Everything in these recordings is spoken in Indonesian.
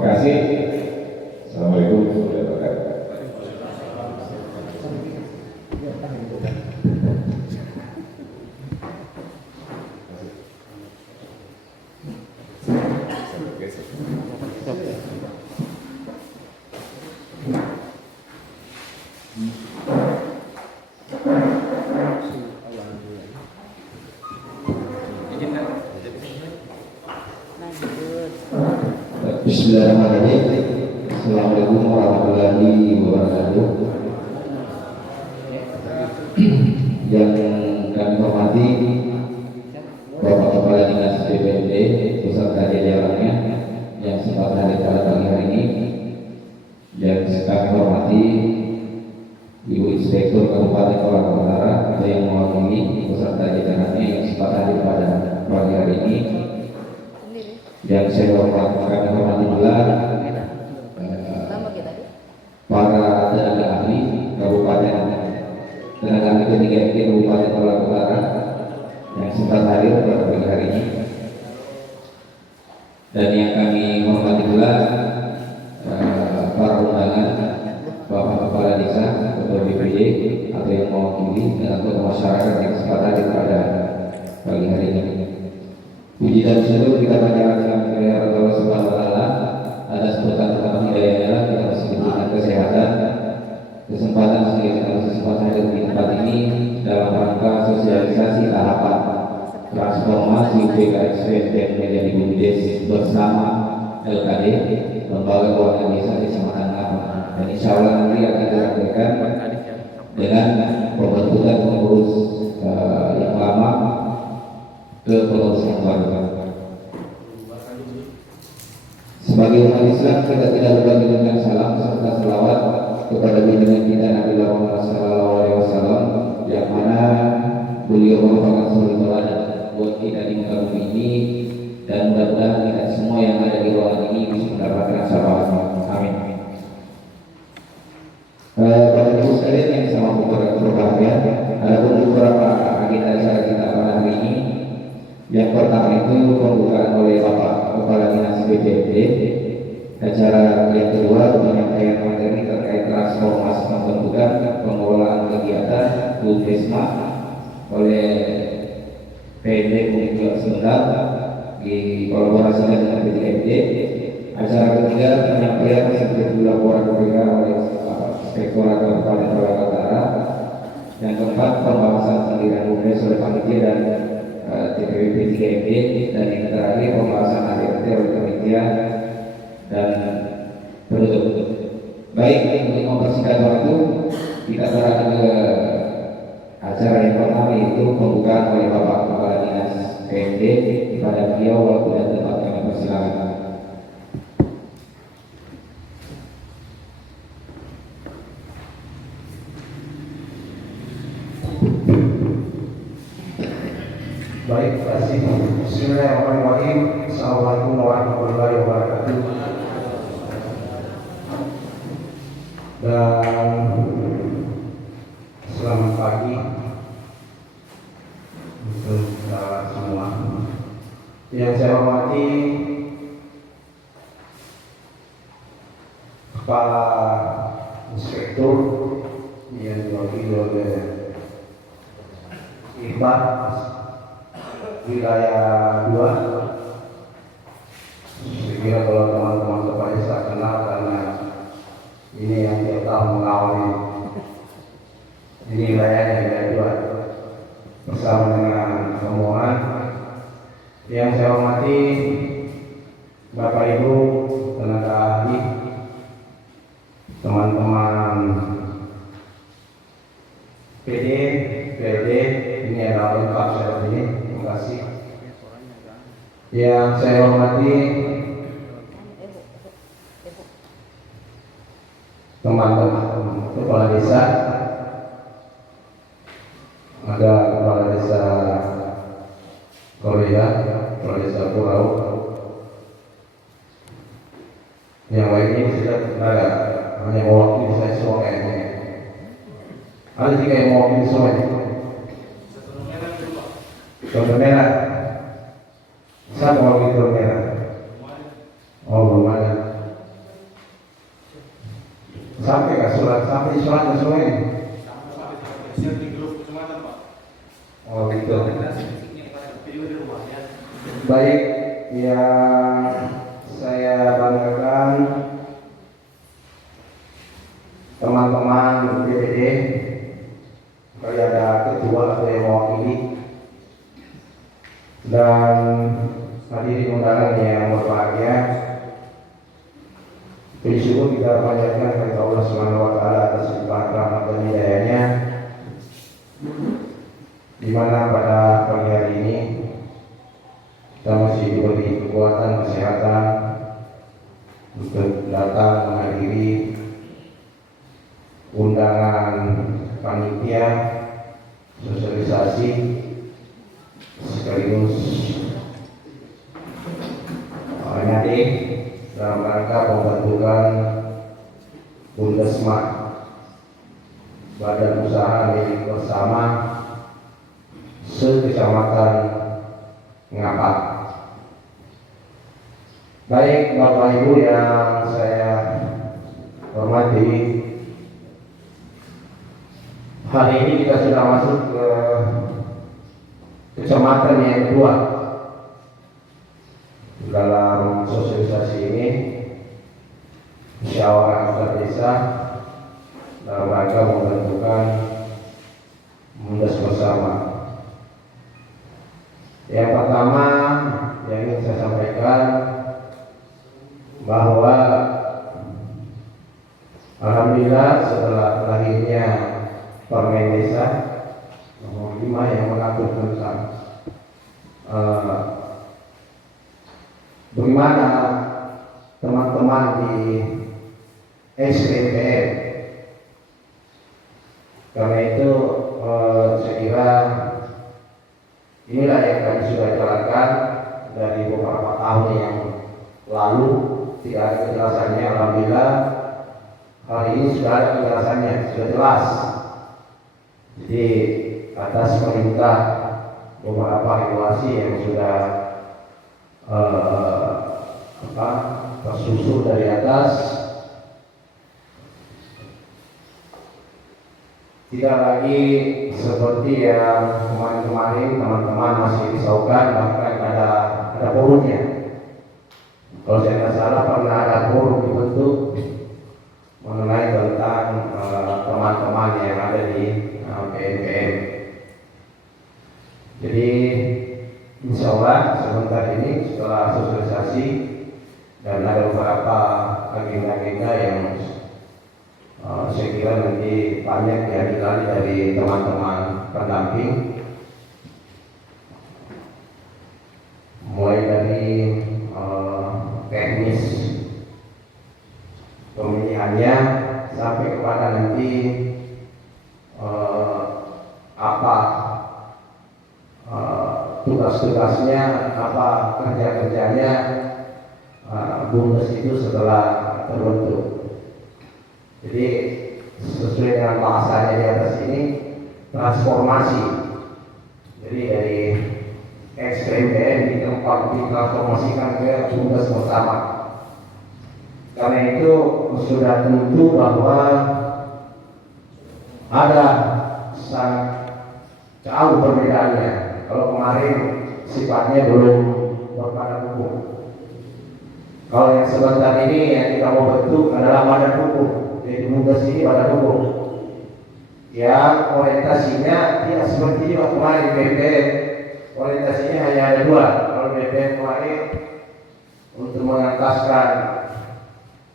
Terima kasih. Assalamualaikum warahmatullahi wabarakatuh. Bismillahirrahmanirrahim. Assalamualaikum warahmatullahi wabarakatuh. Yang kami hormati Bapak Kepala Dinas BPD beserta jajarannya yang sempat hadir pada pagi hari ini, yang kami hormati Ibu Inspektur Kabupaten Kolaka Utara atau yang mewakili beserta jajarannya yang sempat hadir pada pagi hari ini, yang saya hormati pula para tenaga ahli Kabupaten tenaga ahli P3MD Kabupaten Kolaka Utara yang sempat hadir pada pagi hari ini, dan yang kami hormati pula para undangan Bapak Kepala Desa, Ketua BPD atau yang mewakili dan anggota masyarakat yang sempat hadir pada pagi hari ini. Puji dan syukur kita panjatkan kepada Allah Subhanahu wa taala atas berkat hidayahnya kita masih diberikan kesehatan, kesempatan sehingga kita masih sempat hadir di tempat ini dalam rangka sosialisasi tahapan transformasi BKSPM menjadi BUMDes bersama LKD Lembaga Keuangan Desa Kecamatan Ngapa, dan insya Allah nanti akan dilakukan dengan pembentukan pengurus yang lama ke pengurus yang baru. Sebagai umat Islam kita tidak lupa mengucapkan salam serta selawat kepada junjungan kita Nabi Muhammad SAW, yang mana beliau merupakan suri teladan buat kita di muka bumi ini, dan mudah-mudahan kita semua yang ada di ruangan ini bisa mendapatkan syafaatnya. Amin. Bapak Ibu sekalian yang sama berbahagia, ada beberapa agenda acara kita pada hari ini. Yang pertama itu pembukaan oleh Bapak Kepala Dinas BPD. Acara yang kedua penyampaian materi terkait transformasi pembentukan pengelolaan kegiatan BUMDesma oleh PD Bumi Sendal di kolaborasi dengan P3MD. Acara ketiga penyampaian seperti laporan KPK oleh Inspektorat Kabupaten Kolaka Utara. Yang keempat pembahasan pendirian BUMDes oleh panitia dan TPW P3MD, dan yang terakhir pembahasan ADRT oleh panitia dan penutup. Baik, untuk mempersingkat waktu, kita beralih ke acara yang pertama, yaitu pembukaan oleh Bapak Kepala Dinas PMD. Kepada beliau waktu dan tempat kami persilakan. Baik, terima kasih. Bismillahirrahmanirrahim. Assalamualaikum warahmatullahi wabarakatuh. Dan selamat pagi untuk kita semua. Yang saya hormati Kepala Inspektur yang diwakili oleh Iqbal wilayah 2. Saya kira kalau teman-teman Bapak saya kenal karena ini yang kita mengawali ini wilayahnya wilayah 2 bersama dengan rombongan. Yang saya hormati Bapak Ibu tenaga ahli, teman-teman PD, PLD, ini adalah lengkap seperti ini. Terima kasih. Yang saya hormati teman-teman kepala desa, ada kepala desa Korea, kepala desa Pulau, yang lainnya sudah ada, hanya mewakili saya semua kayaknya. Ada 3 yang mewakili semua. Kartu merah. Siapa mewakili kartu merah? Oh, belum ada. surat sampai surat sesuai. Di grup kecamatan Pak. Oh gitu. Video di rumah ya. Baik, yang saya banggakan teman-teman BPD, kali ada ketua atau yang mewakili dan hadirin undangan yang berbahagia. Puji syukur kita panjatkan kepada Allah Subhanahu wa taala atas limpahan rahmat dan hidayahnya, di mana pada pagi hari ini kita masih diberi kekuatan kesehatan untuk datang menghadiri undangan panitia sosialisasi sekaligus nyadik dalam rangka pembentukan Bundesmat, badan usaha milik bersama se-Kecamatan Ngapak. Baik Bapak Ibu yang saya hormati, hari ini kita sudah masuk ke kecamatan yang kedua dalam sosialisasi ini, musyawarah antar desa dalam rangka membentukan Bundes bersama. Yang pertama yang ingin saya sampaikan bahwa alhamdulillah setelah lahirnya Permen Desa nomor 5 yang mengatur tentang bagaimana teman-teman di SPPM. Karena itu saya kira inilah yang kami sudah jalankan dari beberapa tahun yang lalu. Tidak ada kejelasannya, alhamdulillah hari ini sudah ada kejelasannya, sudah jelas. Jadi atas perintah beberapa regulasi yang sudah tersusun dari atas, tidak lagi seperti yang kemarin-kemarin teman-teman masih risaukan, bahkan ada forumnya. Kalau saya tidak salah pernah ada forum dibentuk mengenai tentang teman-teman yang ada di PNPM. Jadi insya Allah sebentar ini setelah sosialisasi dan ada beberapa agenda-agenda yang saya kira nanti banyak diambil dari teman-teman pendamping, mulai dari teknis pemilihannya sampai kepada nanti apa tugas-tugasnya, apa kerja-kerjanya Bundes itu setelah terbentuk. Jadi sesuai dengan bahasanya di atas ini, transformasi. Jadi dari SPPM ditransformasikan ke Bundes bersama. Karena itu sudah tentu bahwa ada sangat jauh perbedaannya. Kalau kemarin sifatnya belum berbadan hukum. Kalau yang sebentar ini yang kita mau bentuk adalah badan hukum. Jadi Bundes ini badan hukum yang orientasinya tidak seperti waktu kemarin BPM. Orientasinya hanya ada dua. Kalau BPM kemarin untuk mengentaskan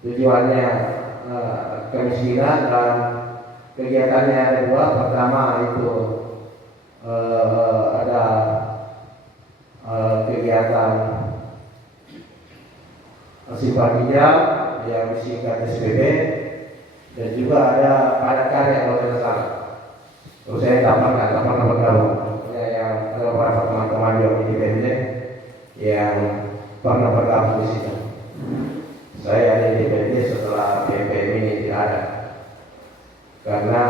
tujuannya kemiskinan dan kegiatannya ada dua. Pertama itu ada kegiatan sifat hijau yang disingkat SPB, dan juga ada padat karya kalau tidak salah. Terus saya tak pernah bergabung. Yang ada beberapa teman-teman yang independen yang pernah bergabung di situ. Saya ada independen setelah BPM ini tidak ada, karena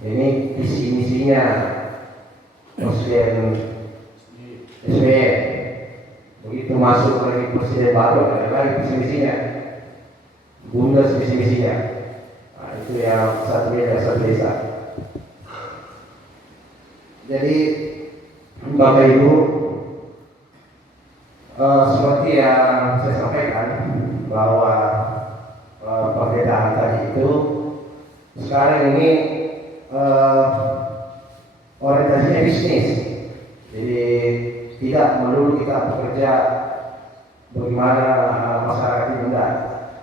ini visi misinya Presiden SBY. Begitu masuk lagi presiden baru ada lagi visi misinya, Bundes visi misinya. Nah, itu yang satunya dasar desa. Jadi Bapak Ibu, seperti yang saya sampaikan bahwa perbedaan tadi itu sekarang ini orientasinya bisnis. Jadi tidak melulu kita bekerja bagaimana masyarakat ini enggak,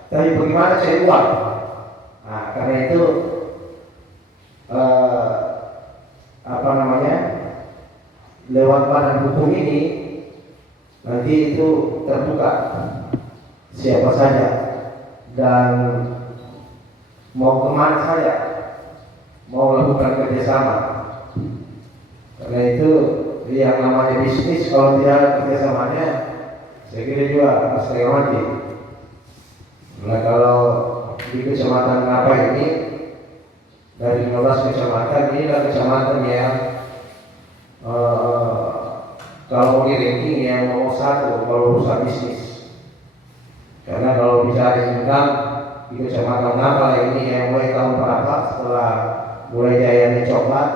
tapi bagaimana cari uang. Nah, karena itu lewat badan hukum ini nanti itu terbuka siapa saja dan mau kemana saja mau lakukan kerjasama. Karena itu yang namanya bisnis kalau tidak ada kerjasamanya, saya kira juga setengah mati. Nah, kalau di kecamatan apa ini dari 15 kecamatan ini adalah kecamatan yang kalau di ranking yang nomor 1 kalau urusan bisnis. Karena kalau bicara income di kecamatan Napa ini yang mulai tahun berapa setelah mulai jaya coklat,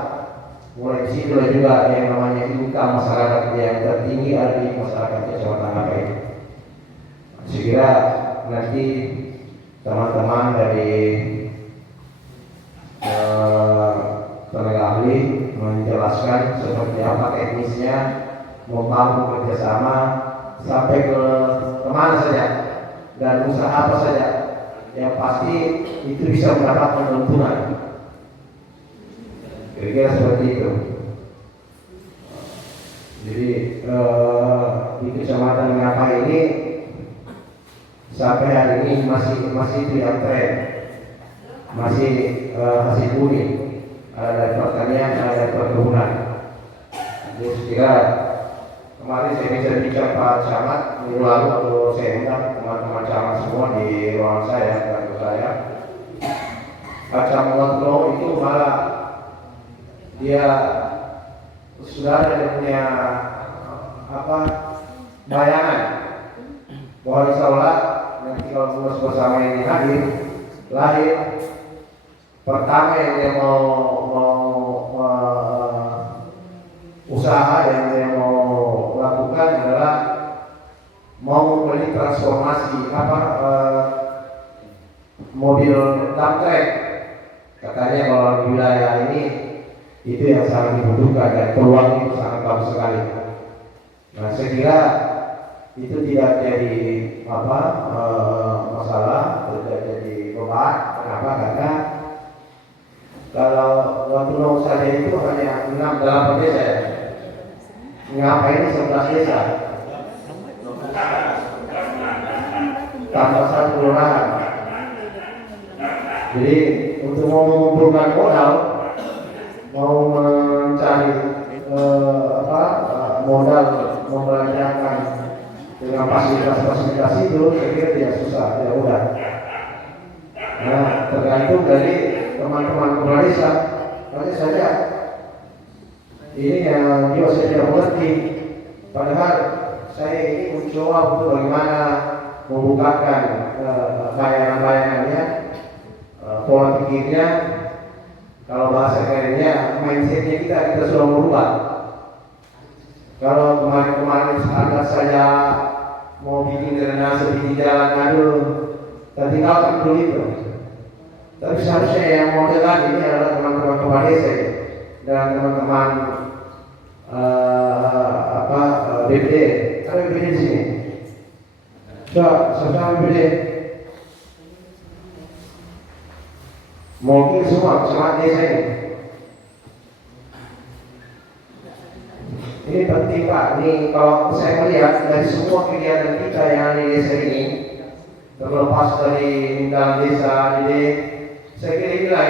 mulai di situ juga yang namanya income masyarakat yang tertinggi ada di masyarakat kecamatan Napa ini. Saya kira nanti teman-teman dari tenaga ahli menjelaskan seperti apa teknisnya membangun kerjasama sampai ke kemana saja dan usaha apa saja yang pasti itu bisa mendapatkan keuntungan. Kira-kira seperti itu. Jadi di kecamatan Ngapa ini sampai hari ini masih itu yang tren, masih hasil bumi, ada pertanian, ada perkebunan. Jadi sekira kemarin saya bisa bicara Pak Camat minggu lalu atau saya undang teman-teman camat semua di ruangan saya, kantor saya. Pak Camat itu malah dia sudah ada punya bayangan bahwa insya Allah nanti kalau pengurus bersama ini lahir pertama yang dia mau usaha yang dia mau lakukan adalah mau membeli transformasi mobil dump truck. Katanya kalau di wilayah ini itu yang sangat dibutuhkan dan peluang itu sangat bagus sekali. Nah, saya kira itu tidak jadi masalah, tidak jadi beban. Kenapa? Karena kalau waktu mau saja itu hanya 6-8 desa ya. Ngapa ini 11 desa tambah 1 kelurahan. Jadi untuk mau mengumpulkan modal, mau mencari modal membelanjakan dengan fasilitas-fasilitas itu, saya kira tidak susah, tidak mudah. Nah, tergantung dari teman-teman kepala desa. Nanti saja ini yang juga saya tidak mengerti. Padahal saya ini mencoba untuk bagaimana membukakan bayangan-bayangannya, pola pikirnya, kalau bahasa kerennya mindsetnya kita sudah berubah. Kalau kemarin-kemarin ada saya mau bikin drainase di jalan, aduh, tertinggalkan dulu itu. Tapi seharusnya yang modelan ini adalah teman-teman kepala desa dan teman-teman BPD. Ada BPD di sini. Sama BPD. Mungkin semua kecamatan desa ini. Ini penting Pak. Ini kalau saya melihat dari semua kegiatan kita yang di desa ini, terlepas dari dalam desa ini, saya kira inilah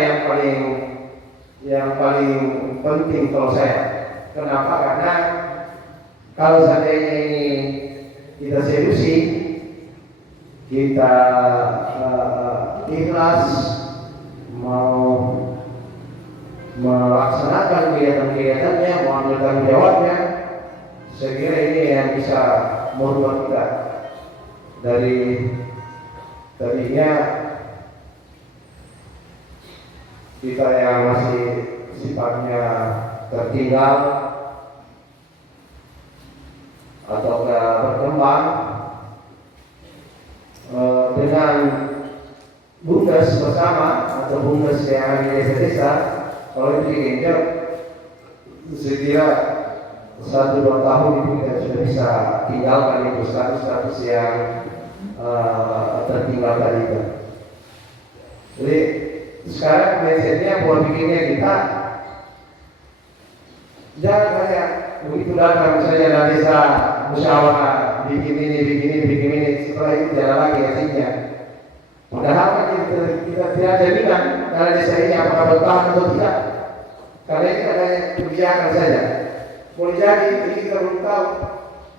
yang paling penting kalau saya. Kenapa? Karena kalau seandainya ini kita seriusi, kita ikhlas mau melaksanakan kegiatan-kegiatannya, mengambil tanggung jawabnya, saya kira ini yang bisa merubah kita dari tadinya kita yang masih sifatnya tertinggal atau berkembang dengan bumdes bersama atau bumdes yang ada di desa-desa. Kalau itu diinjak, saya kira 1-2 tahun itu kita sudah bisa tinggalkan itu status yang tertinggal tadi itu. Jadi sekarang mindsetnya buat bikinnya kita jangan kayak begitu datang misalnya dari desa musyawarah bikin ini, setelah itu jalan lagi hasilnya. Padahal kan kita tidak jadikan dari desa ini apakah bertahan atau tidak, karena ini adanya kebijakan saja. Boleh jadi kita belum tahu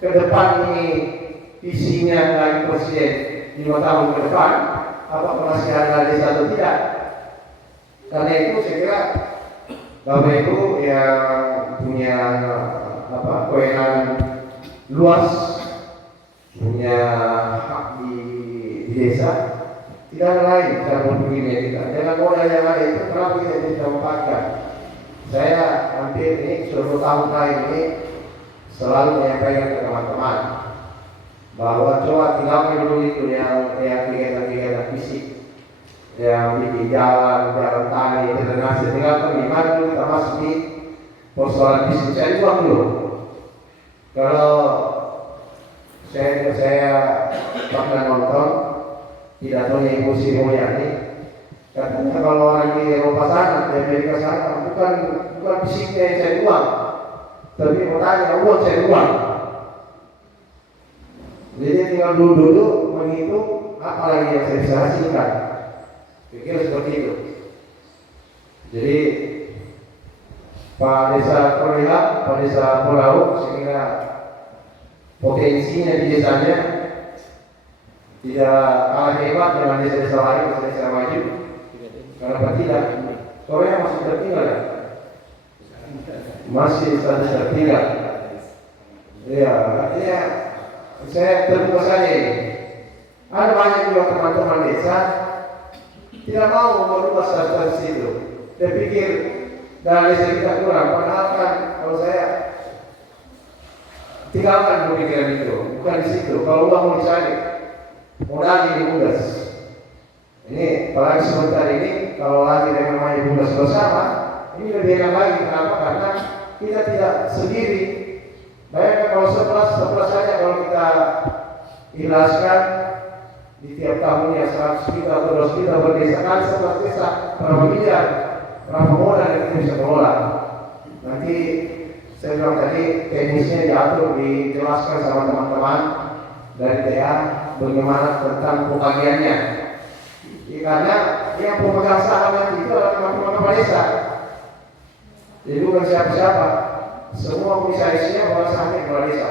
ke depan ini visinya dari presiden 5 tahun ke depan apakah masih ada desa atau tidak. Karena itu saya kira Bapak itu yang punya kewenangan luas, punya hak di desa, tidak ada lain cara berpikirnya kita. Dengan modal yang ada itu kenapa kita bisa memanfaatkan? Saya hampir ini 10 tahun terakhir ini selalu menyampaikan ke teman-teman bahwa coba tinggalkan dulu itu yang kegiatan fisik, yang bikin jalan tani, drenase, tinggalkan di mana dulu kita masuk di persoalan bisnis. Cari uang dulu. Kalau saya pernah nonton tidak tahu Ibu Sri Mulyani, katanya kalau orang di Eropa sana, di Amerika sana, bukan fisiknya yang cari uang, tapi makanya uang cari uang. Jadi tinggal dulu menghitung apa lagi yang saya bisa hasilkan. Pikir seperti itu. Jadi Pak Desa Perlihat, Pak Desa Pulau, saya kira potensinya di desanya tidak kalah hebat dengan desa-desa lain, desa-desa maju. Kenapa tidak? Korea masih tertinggal ya? Masih status tertinggal. Ya, saya terbuka saja ini. Ada banyak juga teman-teman desa tidak mau merubah status itu. Dia pikir dari desa kita kurang. Padahal kan kalau saya tinggalkan pemikiran itu, bukan di situ. Kalau uang mau dicari, modal di bumdes. Ini apalagi sebentar ini kalau lagi dengan namanya bumdes bersama, ini lebih enak lagi. Kenapa? Karena kita tidak sendiri. Bayangkan kalau 11 saja kalau kita ikhlaskan di tiap tahunnya 100 juta atau 200 juta berdesa, kan 11 desa berapa miliar, berapa modal yang kita bisa kelola. Nanti saya bilang tadi teknisnya diatur, dijelaskan sama teman-teman dari TA bagaimana tentang pembagiannya. Karena yang pemegang saham itu adalah teman-teman kepala desa. Jadi bukan siapa-siapa. Semua komisarisnya kepala sahamnya kepala desa.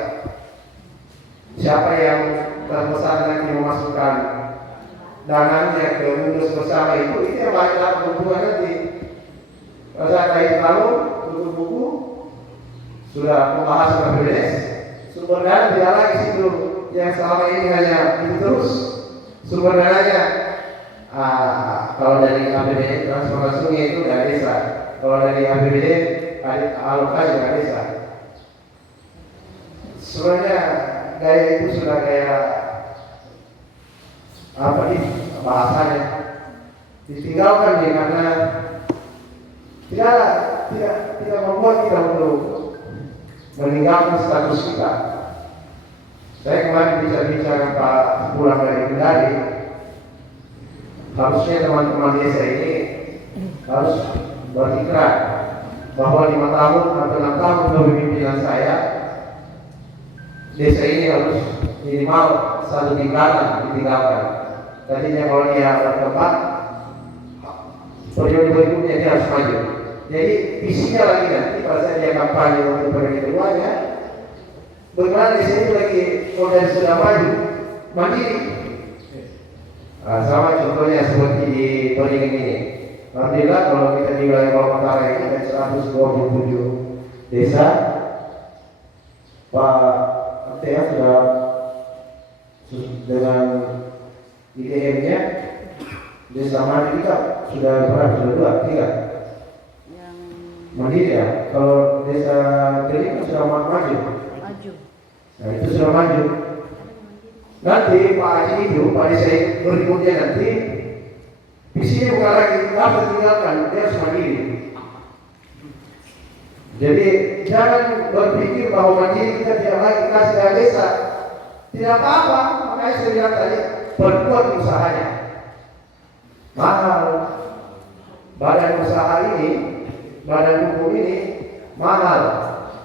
Siapa yang terbesar nanti memasukkan dananya ke bumdes bersama itu yang banyak keuntungan nanti. Kalau saya kait tahun tutup buku sudah pembahasan APBDes, sumber dana tidak lagi situ yang selama ini hanya itu terus. Sumber dananya kalau dari APBD transformasi sungai itu dari desa, kalau dari APBD alokasi dari desa. Sebenarnya gaya itu sudah kayak apa nih bahasanya, ditinggalkan nih karena tidak membuat kita untuk meninggalkan status kita. Saya kemarin bicara Pak pulang dari Kendari, harusnya teman-teman desa ini harus berikrar bahwa 5 tahun atau 6 tahun kepemimpinan saya, desa ini harus minimal 1 tingkatan ditinggalkan. Tadinya kalau dia bertempat, periode berikutnya dia harus maju. Jadi visinya lagi nanti pada saat dia kampanye untuk periode keduanya, bagaimana desa ini lagi kalau dia sudah maju, mandiri. Sama contohnya seperti di Beringin ini. Alhamdulillah kalau kita di wilayah Bawah Utara ini ada 127 desa. Pak RTA sudah dengan IDM-nya desa mana kita sudah berapa? Sudah 2, 3. Mandiri ya. Kalau desa Teli kan sudah maju. Maju. Nah itu sudah maju. Nanti Pak Haji itu, Pak Desa berikutnya nanti visinya bukan lagi dapat tinggalkan, dia harus mandiri. Jadi jangan berpikir bahwa mandiri kita tidak lagi kasih dana desa. Tidak apa-apa, makanya saya bilang tadi perkuat usahanya. Mahal. Badan usaha ini, badan hukum ini mahal.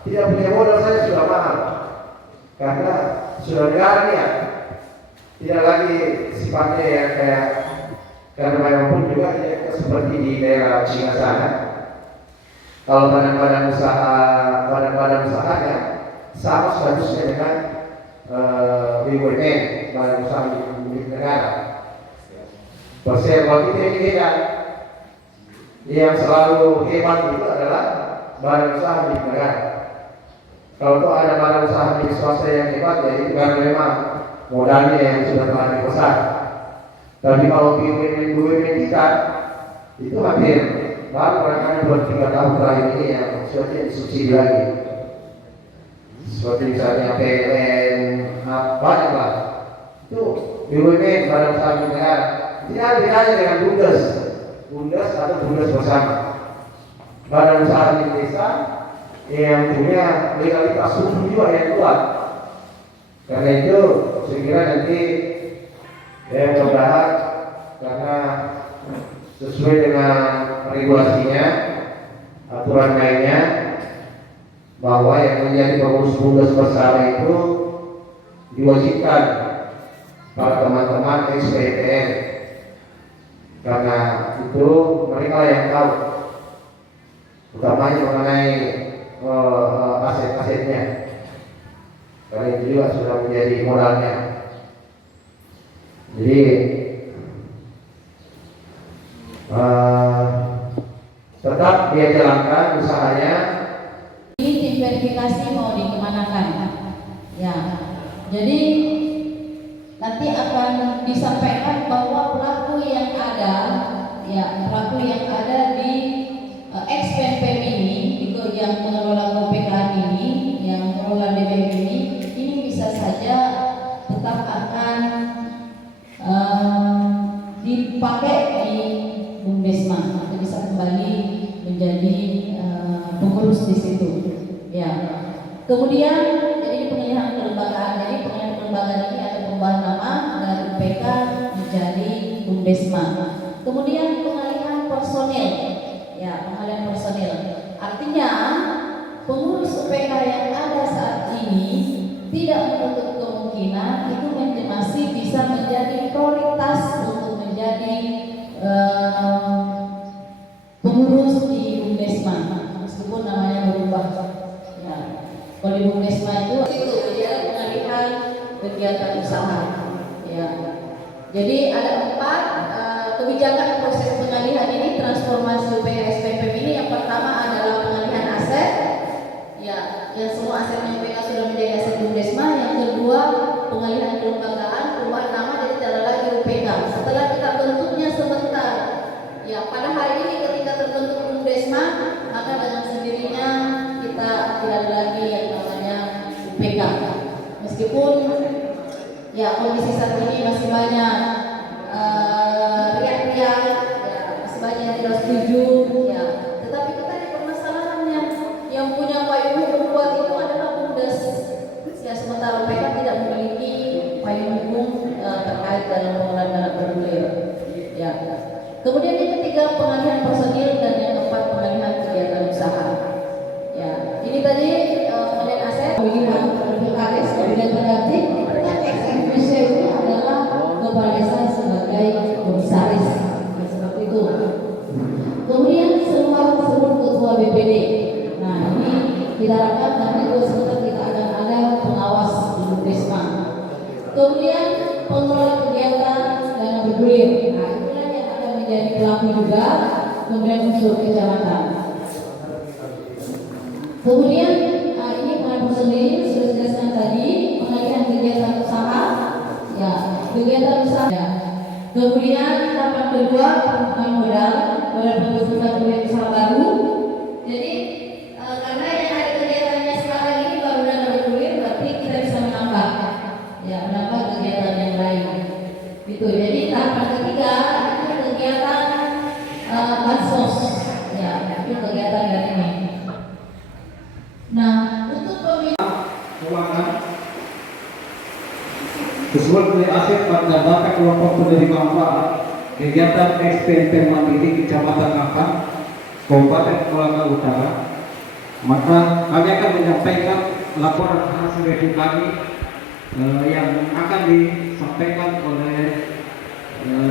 Tidak punya modal saja sudah mahal. Karena sudah negara ya. Tidak lagi sifatnya yang kayak karena bagaimanapun juga seperti di daerah Cina sana. Kalau badan-badan usahanya sama statusnya dengan BUMN, badan usaha milik negara. Persen kalau kita ini beda. Yang selalu hebat itu adalah badan usaha milik negara. Kalau tuh ada badan usaha milik swasta yang hebat, ya itu karena memang modalnya yang sudah terlalu besar. Tapi kalau BUMN kita itu hampir baru barangkali 2-3 tahun terakhir ini yang sudah disubsidi lagi. Seperti misalnya PLN, banyak lah. Itu BUMN badan usaha milik negara. Tidak ada bedanya dengan BUMDes atau BUMDes bersama. Badan usaha milik desa yang punya legalitas hukum juga yang kuat. Karena itu saya kira nanti mudah-mudahan karena sesuai dengan regulasinya, aturan mainnya, bahwa yang menjadi pengurus BUMDes bersama itu diwajibkan para teman-teman SPTN, karena itu mereka yang tahu utamanya mengenai aset-asetnya. Karena itu juga sudah menjadi modalnya. Jadi tetap dia jalankan usahanya. Ini tim verifikasi mau dikemanakan? Ya, jadi nanti akan disampaikan bahwa pelaku yang ada di ex-PNPM ini, itu yang mengelola KPK ini, yang mengelola DBM ini bisa saja tetap akan dipakai di BUMDesma atau bisa kembali menjadi pengurus di situ. Ya. Kemudian jadi pengalihan kelembagaan. Jadi pengalihan kelembagaan ini ada perubahan nama dari UPK menjadi BUMDesma. Kemudian pengalihan personil. Ya, pengalihan personil. Artinya pengurus UPK yang ada saat ini tidak menutup kemungkinan itu masih bisa menjadi prioritas untuk menjadi pengurus di BUMDesma meskipun namanya berubah. Ya. Kalau di BUMDesma itu ya pengalihan kegiatan usaha. Ya. Jadi ada 4 kebijakan proses pengalihan ini, transformasi UPK SPPM ini. Yang pertama adalah pengalihan aset. Ya, yang semua asetnya UPK sudah menjadi aset BUMDesma. Yang kedua, pengalihan kelembagaan, perubahan nama jadi tidak lagi UPK. Setelah kita bentuknya sebentar, ya pada hari ini ketika terbentuk BUMDesma, maka dengan sendirinya kita tidak ada lagi yang namanya UPK. Meskipun ya kondisi saat ini masih banyak riak-riak, ya masih banyak yang tidak setuju, ya. Tetapi kita di permasalahannya yang punya payung hukum kuat itu adalah BUMDes. Ya sementara UPK tidak memiliki payung hukum terkait dalam pengelolaan dana bergulir. Ya. Kemudian yang ketiga pengalihan personil dan yang keempat pengalihan kegiatan usaha. Ya, ini tadi pengalihan aset, pengalihan BKS, kemudian terganti. XMPC ini adalah kepala desa sebagai komisaris, seperti itu. Kemudian seluruh ketua BPD. Nah ini kita harapkan karena itu sebentar kita akan ada pengawas di BUMDesma. Kemudian pengelola kegiatan dana bergulir. Nah itulah yang akan menjadi pelaku juga. Kemudian unsur kecamatan. Kemudian ini pengawas sendiri sudah dijelaskan tadi pengalihan kegiatan usaha. Ya, kegiatan usaha. Ya. Kemudian tahapan kedua pembukaan modal pada pembentukan unit usaha baru. Jadi Menurut dari aset pada data kelompok penerima manfaat kegiatan SPNP Mandiri Kecamatan Ngapang, Kabupaten Kolaka Utara, maka kami akan menyampaikan laporan hasil review kami yang akan disampaikan oleh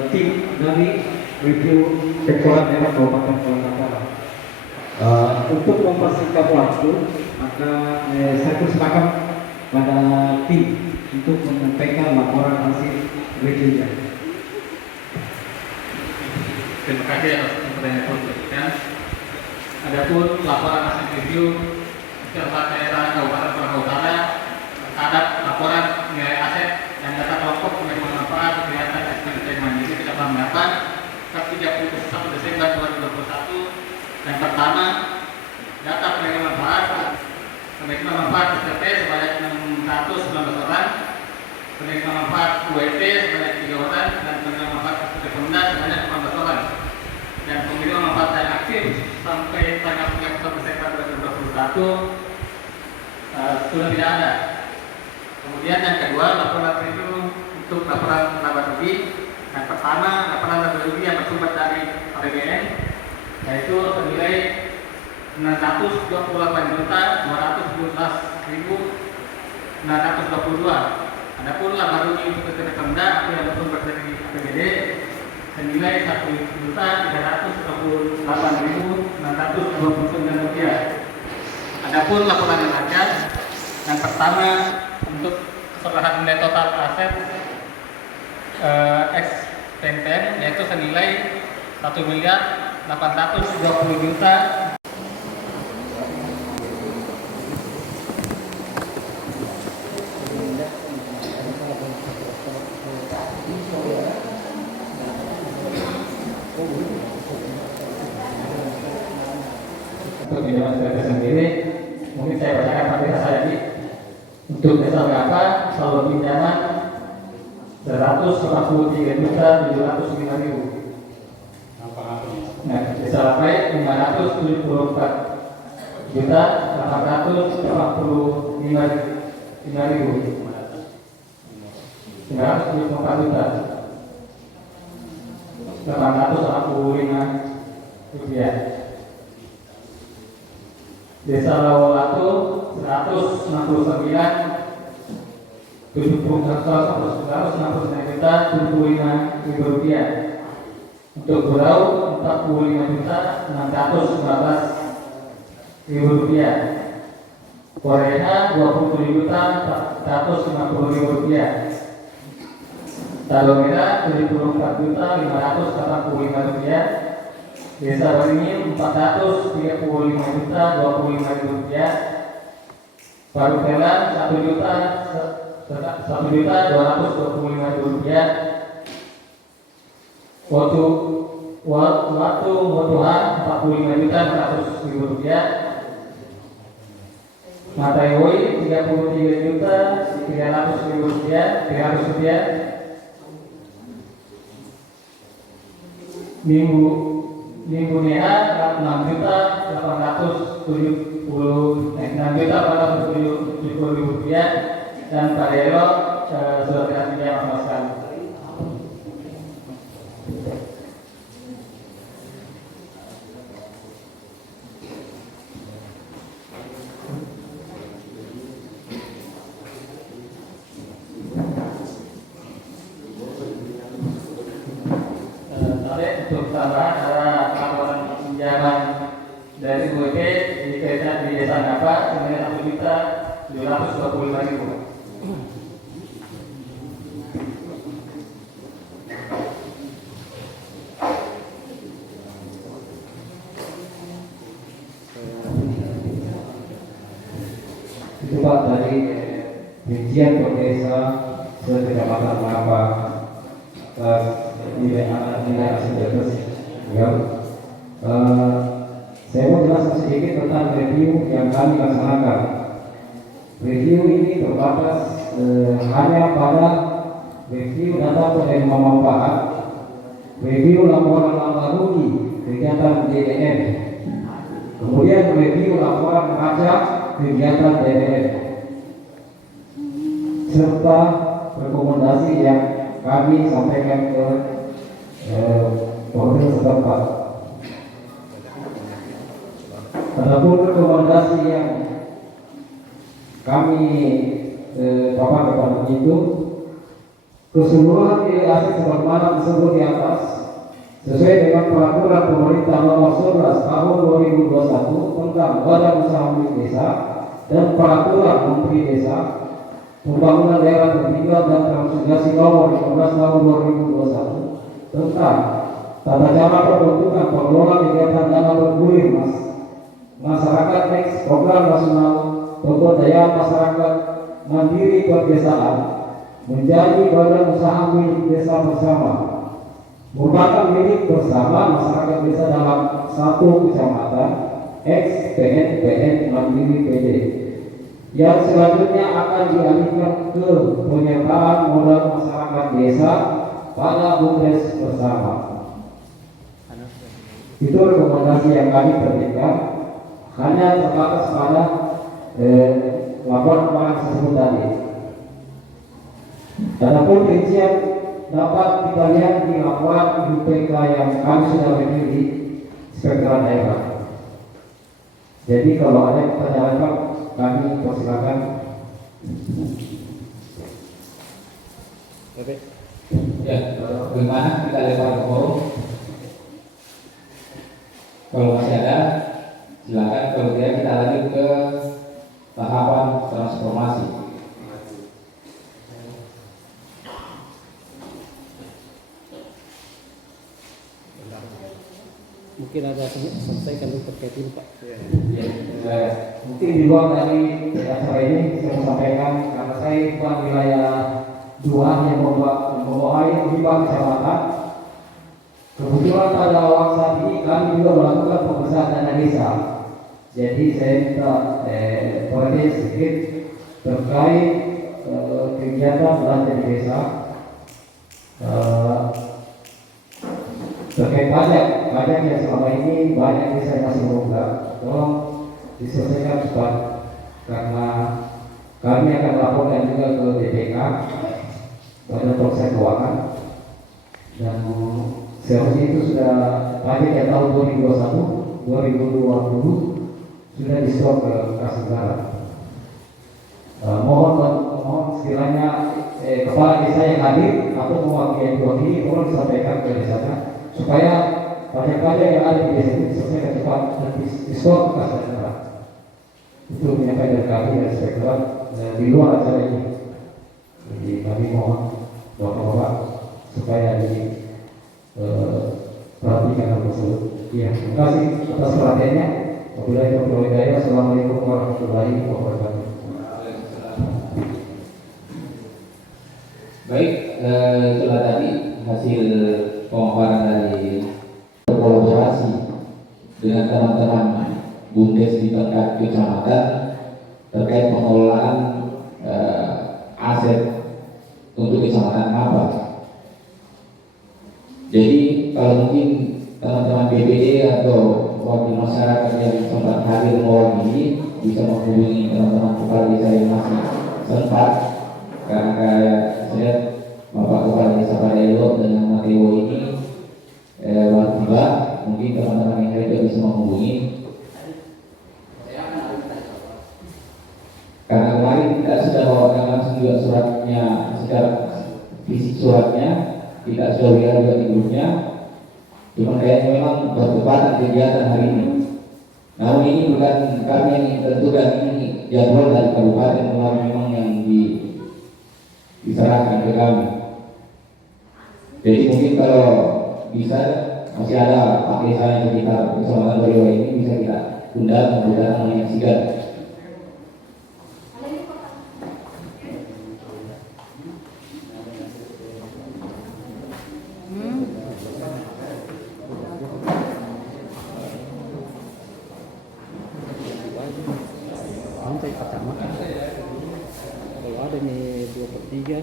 tim dari review Sektoral Daerah Kabupaten Kolaka Utara. Untuk mempersingkat waktu, maka saya persilakan pada tim untuk menyampaikan laporan hasil reviewnya. Terima kasih atas pertanyaan yang diberikan. Adapun laporan hasil review Sektoral Daerah Kabupaten Kolaka Utara terhadap laporan nilai aset dan data kelompok penerima manfaat kegiatan SPNP Mandiri Kecamatan Ngapang per 31 Desember 2021. Yang pertama, data penerima manfaat SPP sebanyak 619 orang, penerima manfaat UET sebanyak 3 orang, dan penerima manfaat SPP Pemda sebanyak 18 orang. Dan penerima manfaat yang aktif sampai tanggal 31 Desember 2021 sudah tidak ada. Kemudian yang kedua, laporan review untuk laporan laba rugi. Yang pertama, laporan laba rugi yang bersumber dari APBN, yaitu senilai 628.217.922. Adapun laba rugi untuk SPP Pemda yang bersumber dari APBD senilai 1.338.929 rupiah. Adapun laporan neraca, yang pertama untuk keseluruhan nilai total aset ex TNPN yaitu senilai 1.820.000.000. Untuk pinjaman SPP sendiri, mungkin saya bacakan materi saya lagi. Untuk desa berapa saldo pinjaman 143.705.000. Nah, desa Lapai 574.885.885 rupiah. Desa Lawolatu 169.75 rupiah. Untuk Burau 45.619.000 rupiah. Korea 27.450.000 rupiah. Talomera 74.585 rupiah. Desa Waringin 435.025 rupiah. Parupela 1.225.000 rupiah. Watu Motuhan 45.600.000 rupiah. Matayoi 33.300.000 rupiah. Minggu Nea 6.870.000 rupiah. Dan Padero sudah tidak pinjam sama sekali. Untuk tambahan ada laporan pinjaman dari UET di desa Ngapa senilai 1.725.000. Itu Pak dari rincian per desa sekecamatan Ngapa nilai hasil bebas ya. Saya mau jelaskan sedikit tentang review yang kami laksanakan. Review ini terbatas hanya pada review data penerima manfaat, review laporan laba rugi kegiatan DDM, kemudian review laporan neraca kegiatan DDM, serta rekomendasi yang kami sampaikan ke Polres setempat. Adapun rekomendasi yang kami paparkan itu, keseluruhan biaya aset sebagaimana disebut di atas sesuai dengan peraturan pemerintah nomor 11 tahun 2021 tentang Badan Usaha Milik Desa dan peraturan Menteri Desa Pembangunan Daerah Tertinggal dan Transmigrasi nomor 15 tahun 2021 tentang tata cara pembentukan pengelola kegiatan dana bergulir masyarakat Next Program Nasional Pemberdayaan Masyarakat Mandiri Perdesaan menjadi badan usaha milik desa bersama, merupakan milik bersama masyarakat desa dalam satu kecamatan ex PNPN Mandiri PD yang selanjutnya akan dialihkan ke penyertaan modal masyarakat desa pada BUMDes bersama. Itu rekomendasi yang kami terbitkan, hanya terbatas pada laporan tersebut tadi. Adapun rincian dapat kita lihat di laporan UPK yang kami sudah review di Inspektorat Daerah. Jadi kalau ada pertanyaan kami persilakan. Oke. Ya, bagaimana kita lempar ke forum? Kalau masih ada, silakan. Kalau tidak, kita lanjut ke tahapan transformasi. Mungkin ada selesaikan dulu terkait ini Pak. Mungkin di luar dari acara ini saya mau sampaikan karena saya bukan wilayah 2 yang membawahi 5 kecamatan. Kebetulan pada waktu saat ini kami juga melakukan pembesaran dana desa. Jadi saya minta koreksi sedikit terkait kegiatan belanja di desa. Terkait pajak yang selama ini banyak desa yang masih menunggak, tolong diselesaikan cepat karena kami akan laporkan juga ke BPK pada proses keuangan dan seharusnya itu sudah pajak yang tahun 2021 2020 sudah di-stop ke kas negara. Mohon sekiranya kepala desa yang hadir atau mewakili tolong disampaikan ke desanya supaya pajak-pajak yang ada di desa itu diselesaikan cepat dan di-stop ke kas negara. Itu menyampaikan dari kami dari Inspektorat di luar acara ini. Jadi kami mohon bapak-bapak supaya perhatikan hal tersebut. Ya, terima kasih atas perhatiannya. Wabillahi taufiq wal hidayah. Assalamualaikum warahmatullahi wabarakatuh. Baik, itulah tadi hasil pemaparan dari kolaborasi dengan teman-teman BUMDes di tingkat kecamatan terkait pengelolaan aset untuk kecamatan apa. Jadi kalau mungkin teman-teman BPD atau wakil masyarakat yang sempat hadir mewakili bisa menghubungi teman-teman kepala desa yang masih sempat, karena kayak saya Bapak Kepala Desa Padelo dengan Mateo ini tiba, mungkin teman-teman yang lain bisa menghubungi. Karena kemarin kita sudah bawakan langsung juga suratnya secara fisik suratnya, tidak sudah lihat juga di grupnya. Cuma kayaknya memang bertepatan kegiatan hari ini. Namun ini bukan kami yang tentukan, ini jadwal dari kabupaten kemarin memang yang diserahkan ke kami. Jadi mungkin kalau bisa masih ada Pak Desa yang sekitar Kecamatan Beriwa ini bisa kita undang mudah-mudahan menyaksikan. Lantai pertama. Kalau ada nih 2/3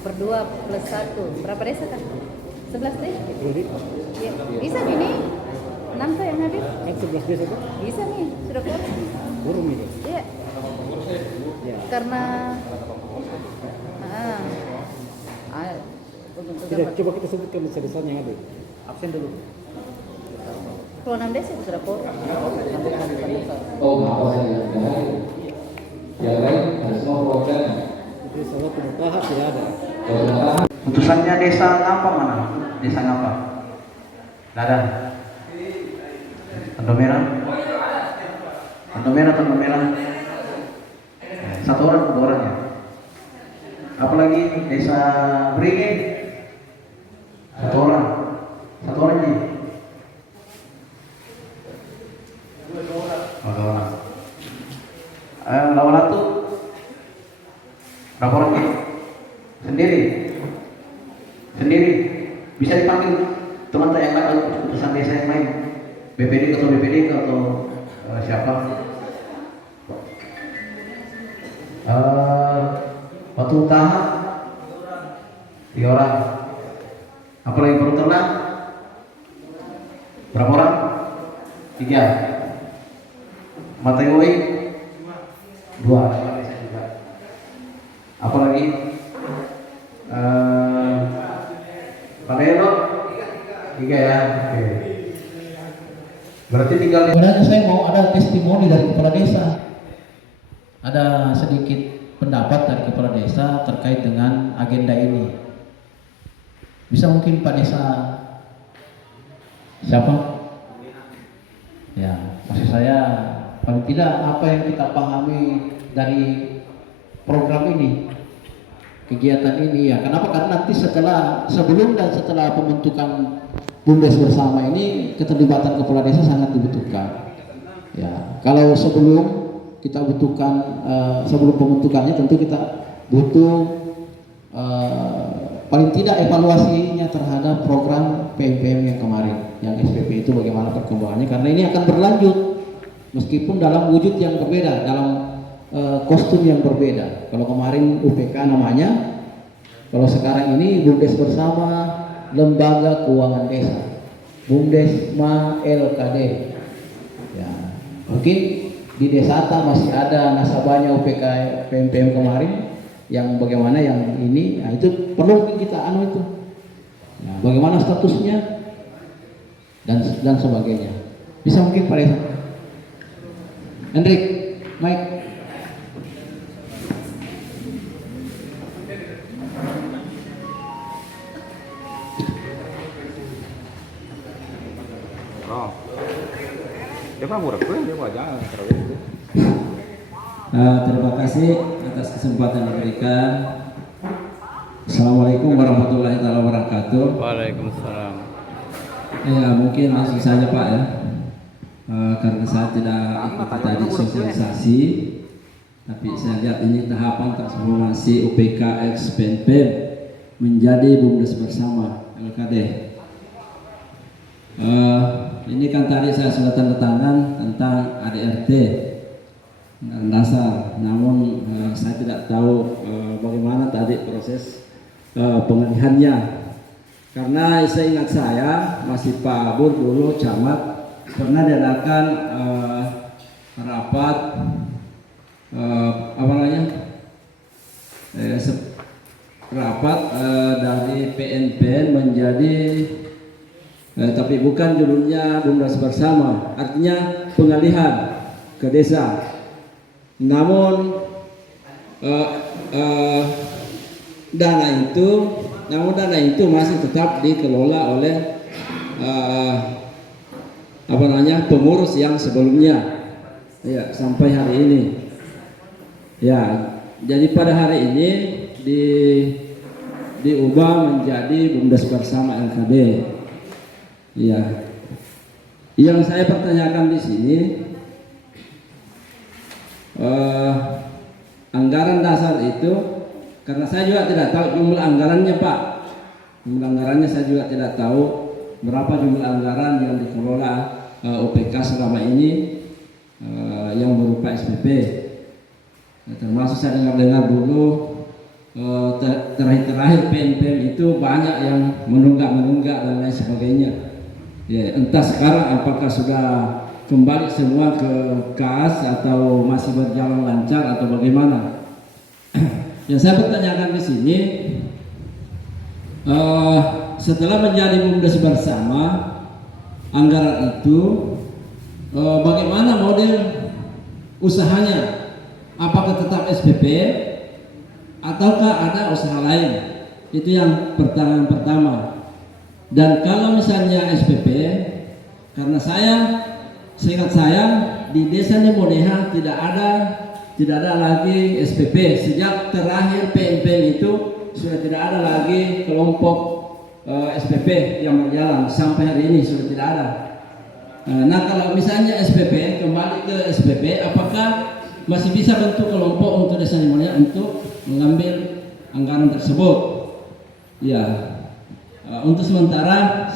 Per 2 plus 1 berapa desa kan? 11 desa? Ya, bisa ini 6 tuh yang hadir? kan 11 desa tuh Bisa nih, sudah keluar. burung ini. Iya. Karena Tidak, coba kita sebutkan desa-desanya yang ada. Absen dulu. kalau 6 desa itu sudah korup. Oh, apa saya yang lain ada semua program. Jadi salah pengusaha tidak ada. Putusannya desa ngapa mana? Desa ngapa? Dadan. Tanda merah. Tanda merah. Satu orang, dua orang ya. Apalagi desa Beringin. Satu orang nih. Oh, dua orang. Lawalatu. Berapa orangnya? Sendiri. Bisa dipanggil teman yang lain, utusan desa yang lain. BPD atau siapa? Waktu utama 3 orang. Apalagi baru ternak? Berapa orang? 3. Matewoi 2. Apalagi Padelo 3 ya. Oke. Berarti tinggal. Sebenarnya saya mau ada testimoni dari kepala desa. Ada sedikit pendapat dari kepala desa terkait dengan agenda ini. Bisa mungkin Pak Desa siapa? Ya, maksud saya paling tidak apa yang kita pahami dari program ini, kegiatan ini ya. Kenapa? Karena nanti sebelum dan setelah pembentukan BUMDes bersama ini keterlibatan kepala desa sangat dibutuhkan. Ya, kalau sebelum kita butuhkan sebelum pembentukannya tentu kita butuh paling tidak evaluasinya terhadap program PMPM yang kemarin, yang SPP itu bagaimana perkembangannya, karena ini akan berlanjut meskipun dalam wujud yang berbeda, dalam kostum yang berbeda. Kalau kemarin UPK namanya, kalau sekarang ini BUMDes bersama Lembaga Keuangan Desa, BUMDesma LKD. Ya, mungkin di Desata masih ada nasabahnya UPK PMPM kemarin, yang bagaimana yang ini, nah itu perlu kita itu. Nah, bagaimana statusnya dan sebagainya. Bisa mungkin Pak Desa. Hendrik, Mike. Terima kasih atas kesempatan yang diberikan. Assalamualaikum warahmatullahi wabarakatuh. Waalaikumsalam. Ya, mungkin langsung saja Pak ya. Karena saya tidak ikut tadi sosialisasi, tapi saya lihat ini tahapan transformasi UPK X PNPM menjadi BUMDes bersama LKD. Ini kan tadi saya sudah tanda tangan tentang ADRT dan dasar, namun saya tidak tahu bagaimana tadi proses pengalihannya, karena seingat saya masih Pak Bur dulu camat pernah diadakan rapat rapat dari PNPN menjadi tapi bukan judulnya BUMDes bersama, artinya pengalihan ke desa. Namun dana itu masih tetap dikelola oleh pengurus yang sebelumnya, ya, sampai hari ini. Ya, jadi pada hari ini diubah menjadi BUMDes bersama LKD. Ya, yang saya pertanyakan di sini, anggaran dasar itu, karena saya juga tidak tahu jumlah anggarannya Pak. Jumlah anggarannya saya juga tidak tahu berapa jumlah anggaran yang dikelola UPK selama ini yang berupa SPP. Termasuk saya dengar dulu terakhir PNPM itu banyak yang menunggak dan lain sebagainya. Ya, entah sekarang apakah sudah kembali semua ke kas atau masih berjalan lancar atau bagaimana? Yang saya bertanyakan di sini, setelah menjadi BUMDes bersama, anggaran itu bagaimana model usahanya? Apakah tetap SPP ataukah ada usaha lain? Itu yang pertanyaan pertama. Dan kalau misalnya SPP, karena seingat saya di desa Nemoneha tidak ada lagi SPP sejak terakhir PMPM itu sudah tidak ada lagi kelompok SPP yang berjalan sampai hari ini sudah tidak ada. Nah kalau misalnya SPP kembali ke SPP, apakah masih bisa bentuk kelompok untuk desa Nemoneha untuk mengambil anggaran tersebut? Ya, untuk sementara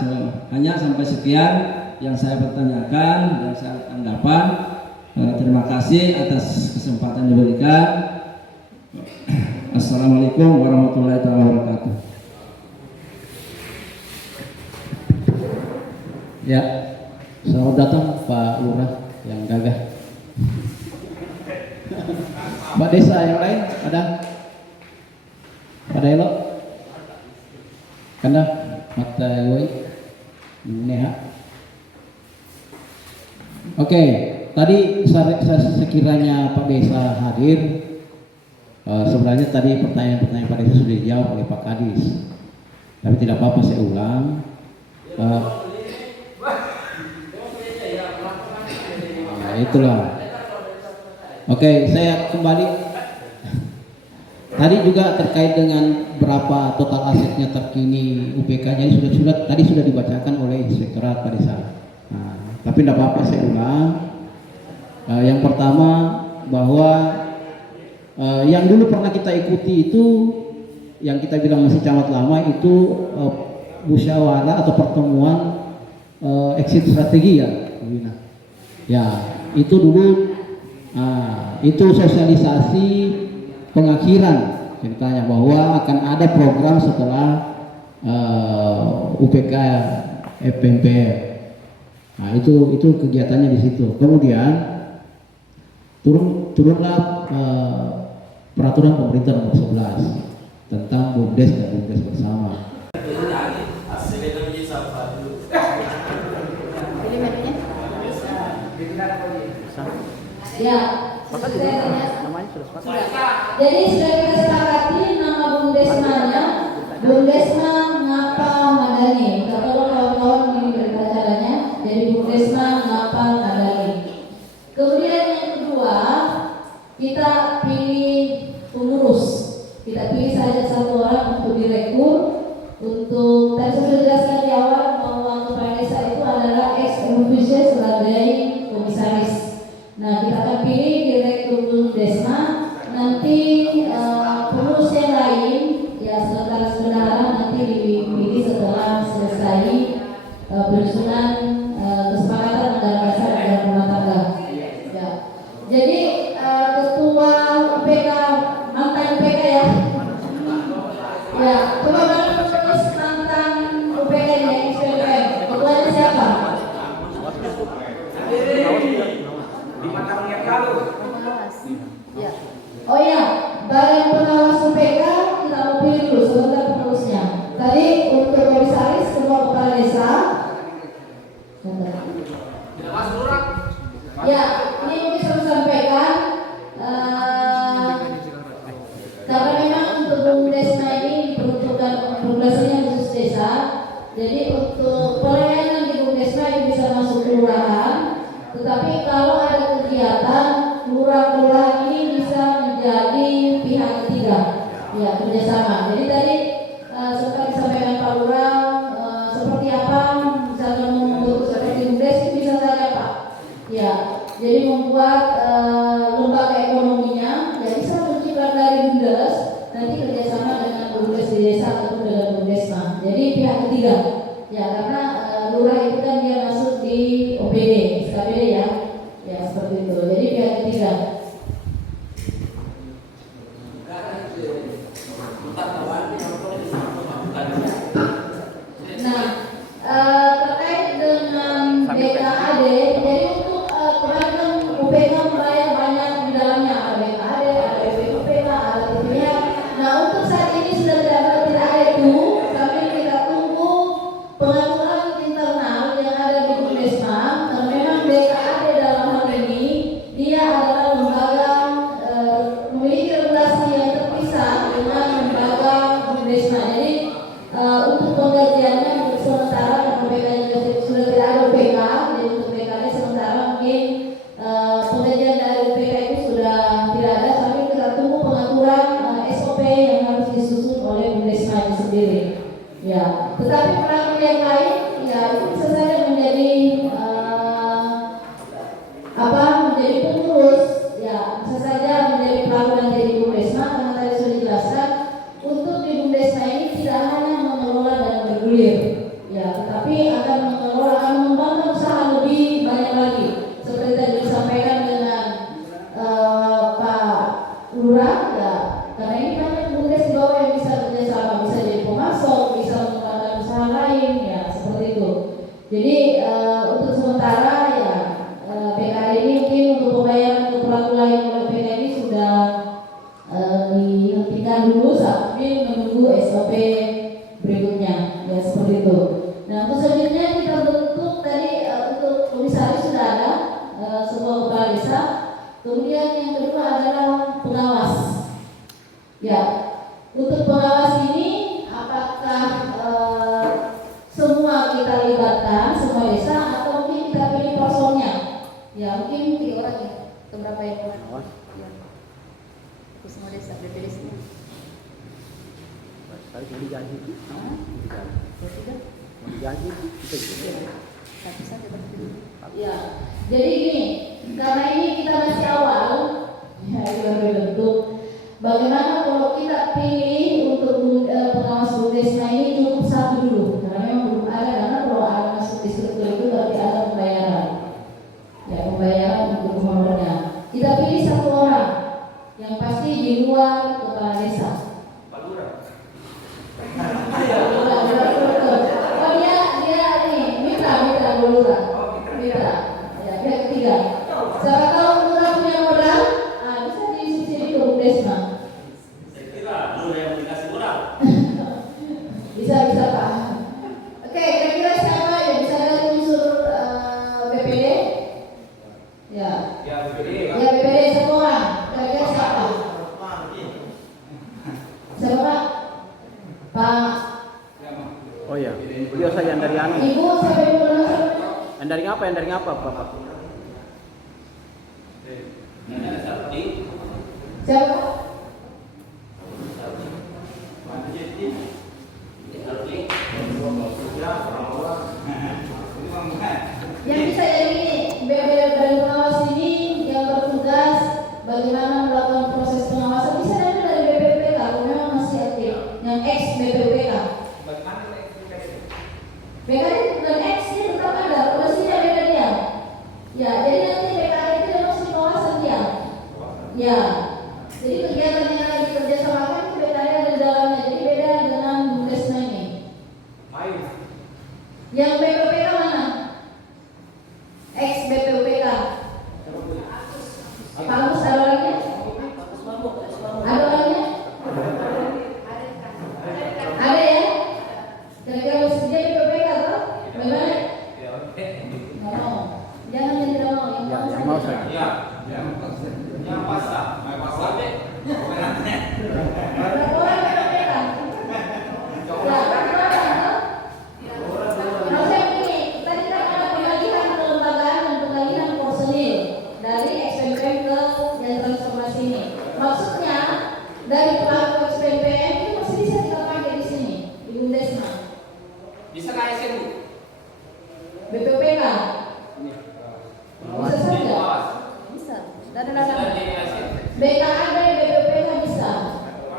hanya sampai sekian yang saya pertanyakan dan saya tanggapan. Terima kasih atas kesempatan diberikan. Assalamualaikum warahmatullahi wabarakatuh. Ya, selamat datang Pak Lurah yang gagah. Mbak Desa yang lain ada? Ada elok? Kanda mata yoi neha. Oke, tadi sekiranya Pak Desa hadir, sebenarnya tadi pertanyaan-pertanyaan Pak Desa sudah dijawab oleh Pak Kadis. Tapi tidak apa-apa saya ulang. Nah, itulah. Oke, saya kembali. Tadi juga terkait dengan berapa total asetnya terkini UPK, jadi tadi sudah dibacakan oleh Inspektorat Pak Desa. Nah, tapi tidak apa-apa saya ulang. Yang pertama bahwa yang dulu pernah kita ikuti itu, yang kita bilang masih camat lama itu musyawarah atau pertemuan exit strategi ya, ya itu dulu. Itu sosialisasi pengakhiran ceritanya bahwa akan ada program setelah UPK FPMPM. Nah itu kegiatannya di situ. Kemudian turunlah peraturan pemerintah nomor 11 tentang BUMDes dan BUMDes bersama. Ya, jadi sudah kita sepakati nama BUMDesmanya, BUMDesma Ngapa Madani. Kita tolong kawan-kawan ini berbicaranya. Jadi BUMDesma Ngapa Madani. Kemudian yang kedua, kita pilih pengurus. Kita pilih saja satu orang untuk direktur. Untuk tadi saya sudah jelaskan di awal bahwa kepala desa itu adalah ex officio sebagai komisaris. Nah, kita akan pilih direktur BUMDesma. Nanti pengurus yang lain ya sekretaris bendahara nanti dipilih setelah selesai penyusunan kesepakatan anggaran dasar dan rumah tangga. Ya. Jadi ketua UPK mantan UPK ya. Ya, coba mana pengurus mantan UPK yang SPPM? Ketuanya siapa? Ya. Oh ya, badan pengawas UPK kita mau pilih dulu sebentar pengurusnya. Tadi untuk komisaris semua kepala desa. Ya, ini mungkin saya sampaikan karena memang untuk BUMDesma ini diperuntukkan progresinya khusus desa. Jadi untuk pelayanan di BUMDesma ini bisa masuk kelurahan. Tetapi kalau ada kegiatan lurah-lurah ini bisa menjadi pihak ketiga, ya kerjasama. Jadi tadi seperti disampaikan Pak Lurah, seperti apa misalnya membentuk seperti BUMDes itu bisa saja Pak. Ya, jadi membuat lembaga ekonominya, ya bisa menciptakan dari BUMDes, nanti kerjasama dengan BUMDes di desa ataupun dengan BUMDesma. Jadi pihak ketiga, ya karena lurah itu kan dia masuk di OPD, SKPD ya. Ya seperti itu. Jadi pihak ketiga. Nah, terkait dengan BKAD, jadi untuk lulus, ya bisa saja menjadi pelaku dan jadi bumdesma, karena tadi sudah dijelaskan untuk di bumdesma ini tidak hanya mengelola dan bergulir, ya, tetapi akan mengelola, akan mengembangkan usaha lebih banyak lagi, seperti tadi disampaikan dengan Pak Lurah, ya, karena ini banyak bumdes di bawah yang bisa kerjasama, bisa jadi pemasok, bisa mengembangkan usaha lain, ya seperti itu. Jadi untuk sementara ya PKR ini mungkin untuk pembayaran ke pelaku lain oleh PKR ini sudah dihentikan dulu sambil menunggu SOP berikutnya, ya seperti itu. Nah untuk selanjutnya kita bentuk tadi untuk komisaris sudah ada sebuah kepala desa. Kemudian yang kedua adalah pengawas. Ya, untuk pengawas ini apakah semua kita libatkan, semua desa, atau mungkin kita pilih personnya? Ya mungkin 3 orang ya, atau berapa yang pengawas? Ya, itu semua desa, BPD semua. Saya mau digaji. Mau digaji kita juga. Satu saja ya, jadi gini, karena ini kita masih awal, ya itu baru bentuk. Bagaimana kalau kita pilih untuk pengawas bumdesma ini cukup 1 dulu, karena memang belum ada, karena kalau ada masuk di struktur itu berarti ada pembayaran, ya pembayaran untuk honornya. Kita pilih 1 orang yang pasti di luar kepala desa. Pak Lurah. Oh dia ini mitra Lurah. Mitra. Ya, pihak ketiga. Siapa tahu Lurah punya modal, bisa disubsidi ke bumdesma. Saya kira Lurah yang dikasih orang. Bisa Pak. Oke, kira-kira siapa yang bisa dari unsur BPD? Ya. Ya BPD. Ya BPD semua orang. Kira-kira siapa? Siapa Pak? Pak. Oh ya, beliau saya yang dari anu. Ibu sampai ibu langsung. Yang dari apa Bapak? Siapa? Yang bisa jadi ini, BPD dari pengawas ini yang bertugas bagaimana melakukan proses pengawasan bisa dari BPPK, kalau memang masih aktif. Yang ex BPPK. BKD dan X ini tetap ada, posisinya beda dia. Ya, jadi nanti BKD itu dia masih pengawasan dia. Ya, jadi kegiatan yang lagi kerjasamakan itu BKD ada di dalamnya, jadi beda dengan bumdesma ini. Yang BPPK mana? X BPPK. Pak Agus ada orangnya? Ada orangnya? Ada ya? Kira-kira mesti dia BPPK atau bagaimana? Nggak mau. Jangan yang tidak mau. Yang mau saya. Ya. Yang pasang. Berapa orang BPPK? Ya, berapa orang? Harusnya begini, tadi kan ada pembagian kelembagaan dan pembagian personil dari XPPM ke yang transformasi ini. Maksudnya dari pelaku XPPM itu masih bisa kita pakai di sini di bumdesma. Bisa kayak SMU. BPPK bisa saja. Bisa. Dan BKA dari BPPK bisa.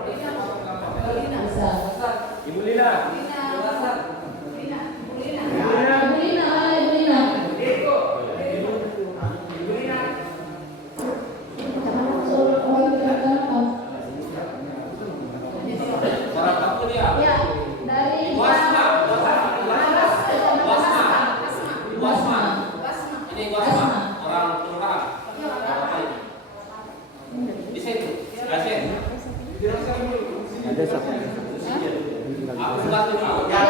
Bisa. Ibu Lina. Ibu Lina, mana Ibu Lina? Orang kamu dia. Ya, dari Wasma. Ini Wasma. Orang kelurahan. Bisa itu. Asen. Ada siapa? Aku suka tuh. ya,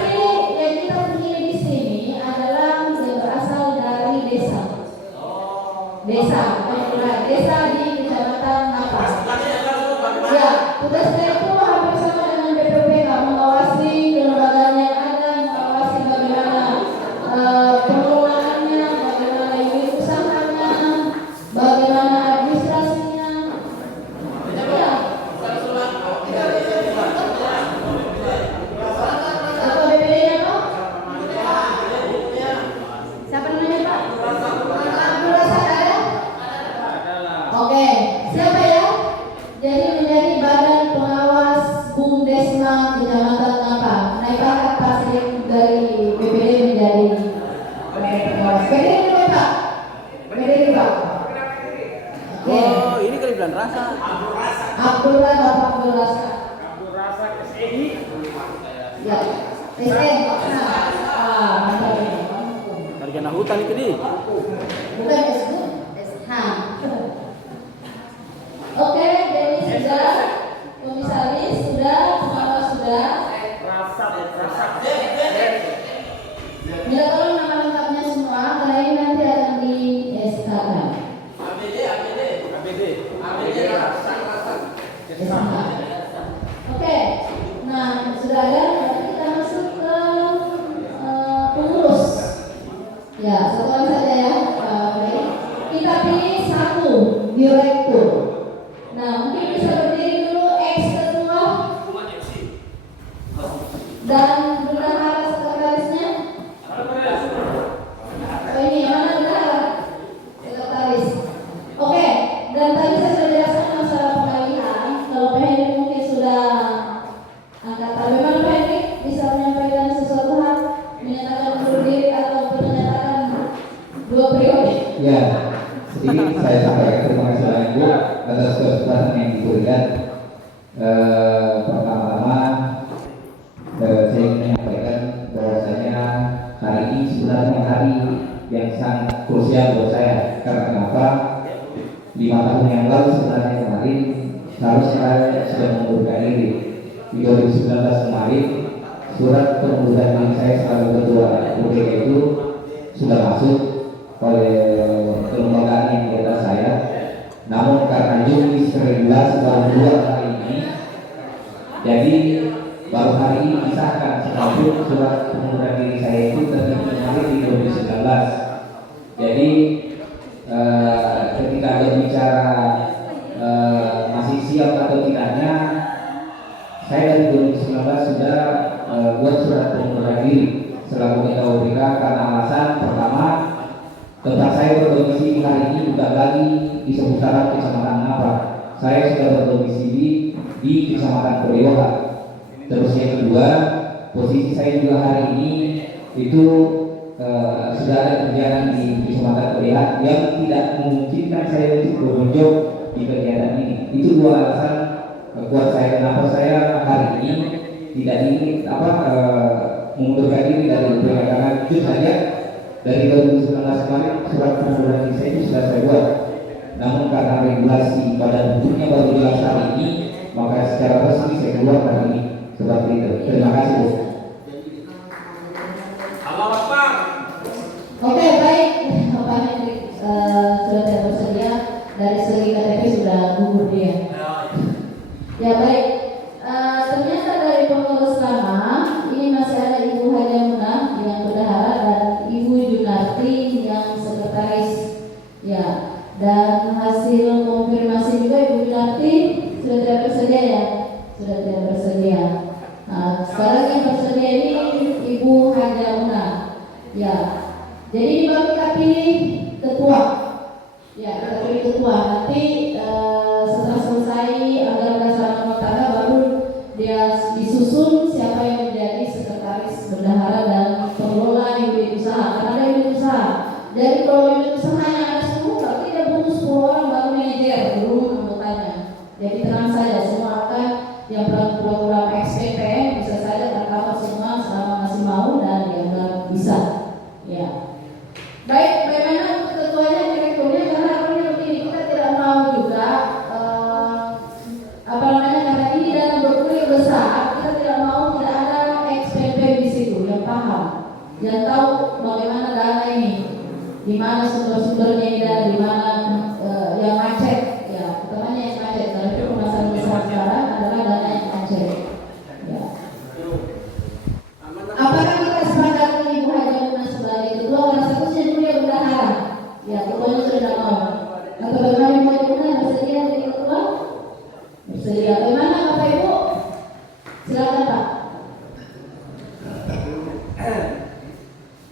jadi yang kita begini di sini adalah berasal dari desa. Desa, desa di kecamatan apa? Ya, tugasnya itu hampir sama dengan BPPK, mengawasi kelembagaan yang ada, mengawasi bagaimana pengelolaannya, bagaimana unit usahanya, bagaimana administrasinya. Ya. Berdiri dulu Pak. Berdiri Pak. Oke. Oh, ini kali bulan rasa. Abdullah Bapak Abdullah. Ya. Sarjana hutan itu di. Bukan SH. SH. Oke, jadi sudah komisaris sudah, pengawas sudah. Bila kalau nama lengkapnya semua, kalian nanti akan di SK kan? SK. Oke, nah sudah ada, nanti kita masuk ke pengurus. Ya, satuan saja ya. Baik. Kita pilih satu direktur. Nah, mungkin bisa berdiri dulu ex ketua dan bendahara sekretarisnya. Oh ini yang mana bendahara? Sekretaris. Oke, dan tadi saya sudah jelaskan masalah pengalihan. Kalau Pak Henry mungkin sudah angkatan. Bagaimana Pak Henry bisa menyampaikan sesuatu hal, menyatakan undur diri atau menyatakan dua periode? Ya, sedikit saya sampaikan terima kasih banyak Bu atas kesempatan yang diberikan. Pertama-tama saya ingin menyampaikan bahwasanya hari ini sebenarnya hari yang sangat krusial buat saya. Karena kenapa? 5 tahun yang lalu sebenarnya kemarin harusnya saya sudah mengundurkan diri. Di 2019 kemarin surat pengunduran diri saya sebagai ketua UPK itu sudah masuk oleh kelembagaan yang di atas saya. Namun karena Juni 19 baru keluar hari ini, jadi baru hari ini disahkan sekalipun surat pengunduran diri saya itu terbit kemarin di 2019. Jadi ketika ada bicara masih siap atau tidaknya, saya dari 2019 sudah buat surat pengunduran diri selaku ketua UPK karena alasan pertama, tempat saya berdomisili hari ini bukan lagi di seputaran kecamatan apa. Saya sudah berdomisili di kecamatan Priwoha. Terus yang kedua, posisi saya juga hari ini itu sudah ada kegiatan di kecamatan Priwoha yang tidak memungkinkan saya untuk berkunjung di kegiatan ini. Itu dua alasan buat saya kenapa saya hari ini tidak ingin mengundurkan diri dari UPK, karena jujur saja dari 2019 kemarin surat pengunduran diri saya itu sudah saya buat. Namun karena regulasi pada bentuknya baru jelas hari ini, maka secara resmi saya keluar hari ini. Seperti itu. Terima kasih Bu. Halo Bapak. Oke, baik. Bapak Henry sudah tidak bersedia, dari segi KTP sudah gugur dia. Ya baik. Ternyata dari pengurus lama ini masih ada Ibu Haja Munah yang bendahara dan Ibu Junarti yang sekretaris. Ya, dan hasil konfirmasi juga Ibu Junarti sudah tidak bersedia ya, sudah tidak bersedia. Nah, sekarang yang bersedia ini Ibu Haja Munah. Ya, jadi kita pilih ketua. Ya, kita pilih ketua. Nanti setelah selesai anggaran dasar rumah tangga baru dia disusun siapa yang menjadi sekretaris bendahara dan pengelola unit usaha. Karena ada unit usaha. Dari kalau unit usahanya ada 10, berarti dia butuh 10 orang baru manajer, belum anggotanya. Jadi tenang saja, semua akan yang program XPPM bisa saja tercover semua selama masih mau dan yang bisa. Ya. Baik, bagaimana untuk ketuanya, direkturnya? Karena ini kita tidak mau juga karena ini dalam berkulit besar, kita tidak mau tidak ada XPP di situ yang paham, yang tahu bagaimana dana ini, di mana sumber-sumbernya dan di mana yang macet, ya, utamanya yang macet. Karena itu permasalahan besar sekarang adalah dana yang macet. Ya. Apakah kita sepakat Ibu Haja Munah sebagai ketua? Karena statusnya dulu dia bendahara, ya, ketuanya sudah tidak mau. Atau bagaimana Ibu Haja Munah bersedia jadi ketua? Bersedia. Bagaimana Bapak Ibu? Silakan Pak.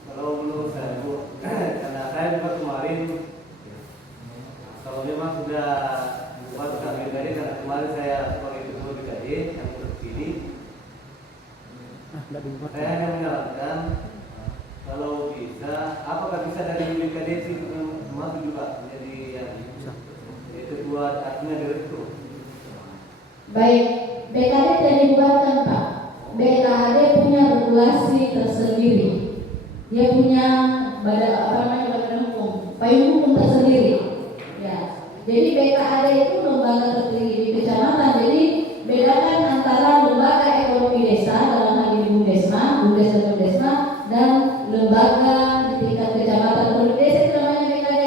Kalau menurut saya Bu, karena saya juga kemarin, kalau memang sudah buat kami tadi, karena kemarin saya sebagai ketua BKD yang terpilih, saya hanya menyarankan kalau bisa apakah bisa dari BKD masuk juga menjadi yang ketua artinya direktur? Baik, BKD tidak dibuatkan Pak. BKD punya regulasi tersendiri. Dia punya badan hukum, payung hukum tersendiri. Ya, jadi BKD itu lembaga tertinggi di kecamatan. Jadi bedakan antara lembaga ekonomi desa dalam hal ini Bumdesma dan lembaga di tingkat kecamatan. Kalau di desa itu namanya BKD.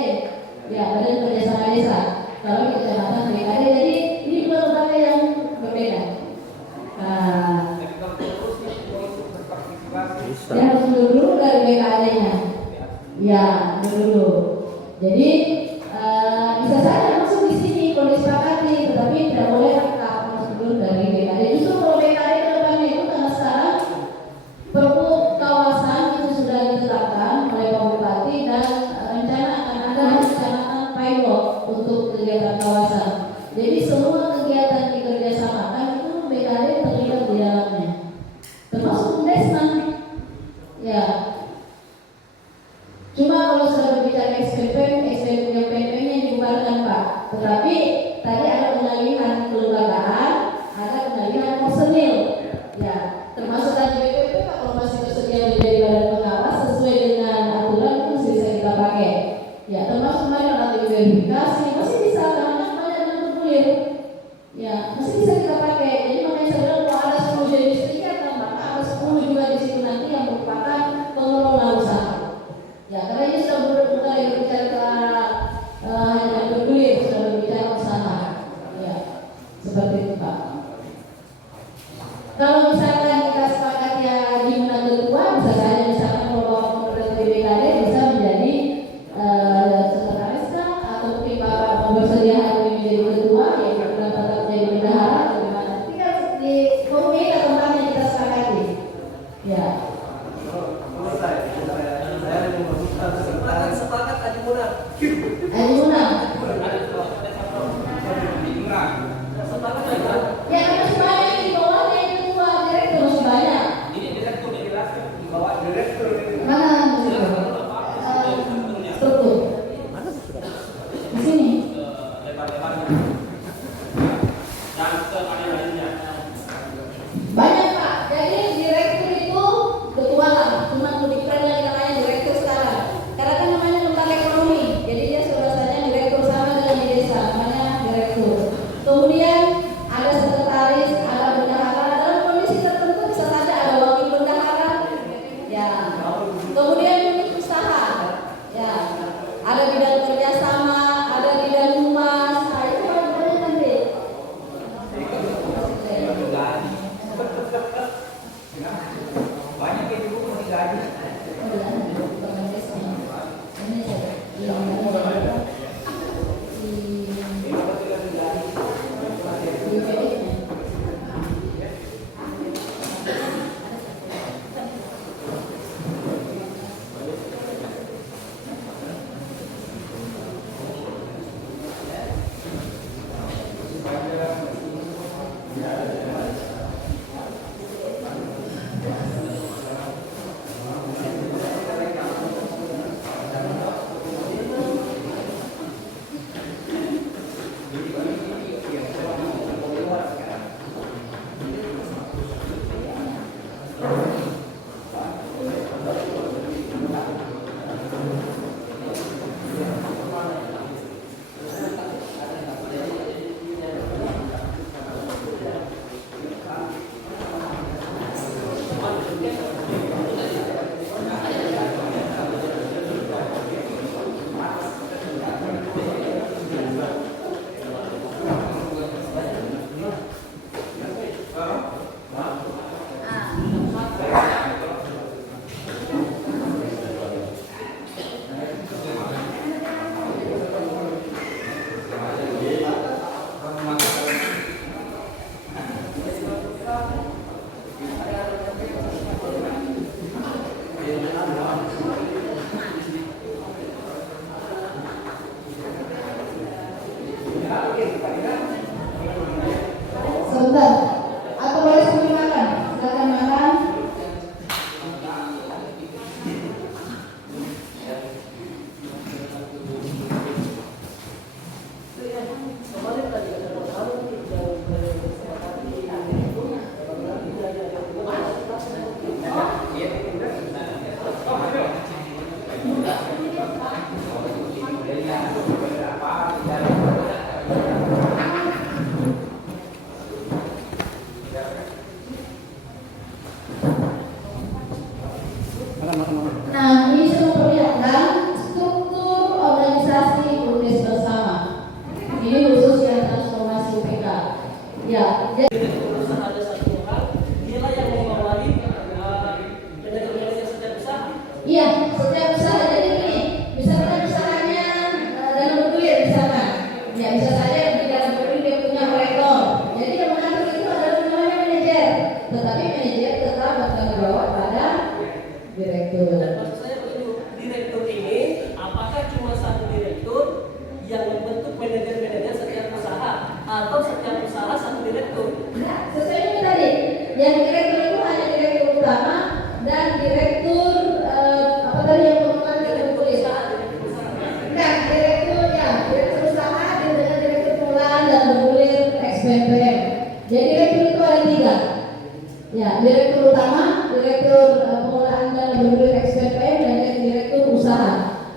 Ya, Badan Kerjasama Desa. Kalau di kecamatan BKD. Jadi ini dua lembaga yang berbeda. Ya harus dulu dari BKD-nya. Ya, dulu. Jadi bisa saja masuk di sini kalau disepakati, tetapi tidak boleh masuk dulu dari BKD. Justru kalau BKD ke depannya itu karena sekarang perpu kawasan itu sudah ditetapkan oleh Pak Bupati dan rencana akan ada rencana pilot untuk kegiatan kawasan. Jadi semua kegiatan dikerjasamakan itu BKD terlibat di dalamnya, termasuk Bumdesma. Ya. Cuma kalau sudah berbicara SPP yang PP-nya dibubarkan Pak. Tetapi tadi ada pengalihan kelembagaan, ada pengalihan personil. Ya, termasuk tadi BPP Pak, kalau masih bersedia menjadi badan pengawas sesuai dengan aturan itu masih bisa kita pakai. Ya, termasuk kemarin nanti verifikasi masih bisa karena banyak yang bergulir. Ya, masih bisa kita pakai. Jadi makanya saya bilang kalau ada 10 jenis kegiatan, maka ada 10 juga di situ nanti yang merupakan pengelola usaha. Ya, karena ini sudah bukan berbicara hanya bergulir, sudah berbicara usaha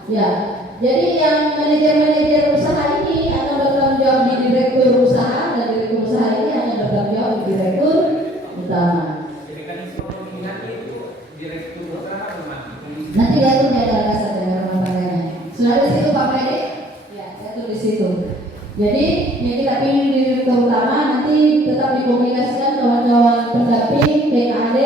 Ya, jadi yang manajer-manajer usaha ini akan bertanggung jawab di direktur usaha, dan direktur usaha ini akan bertanggung jawab di direktur utama. Nanti diatur di ada dasar dengan rumah tangganya. Sudah di situ Pak Pede? Ya, diatur di situ. Jadi yang kita pilih di direktur utama nanti tetap dikomunikasikan kawan-kawan pendamping PKD